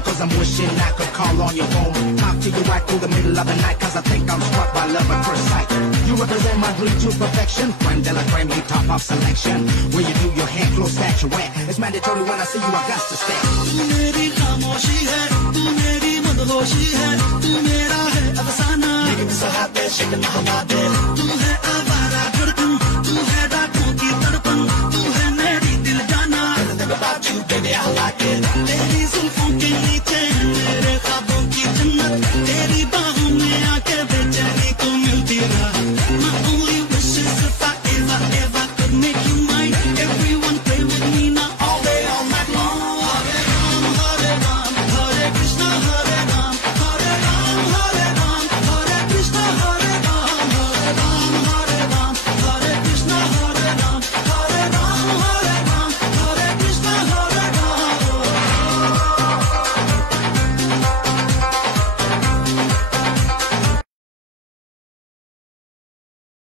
phone, cause I'm wishing I could call on your phone. Talk to you right through the middle of the night, cause I think I'm struck by love at first sight. You represent my dream to perfection. Creme de la creme, you top off selection. When you do your hair close that you wear, it's mandatory when I see you, I got to stare. तू मेरी खामोशी है, तू मेरी मदहोशी है, तू मेरा है अफसाना. Making me so happy, shaking my whole body. तू है आवारा धड़कन, तू है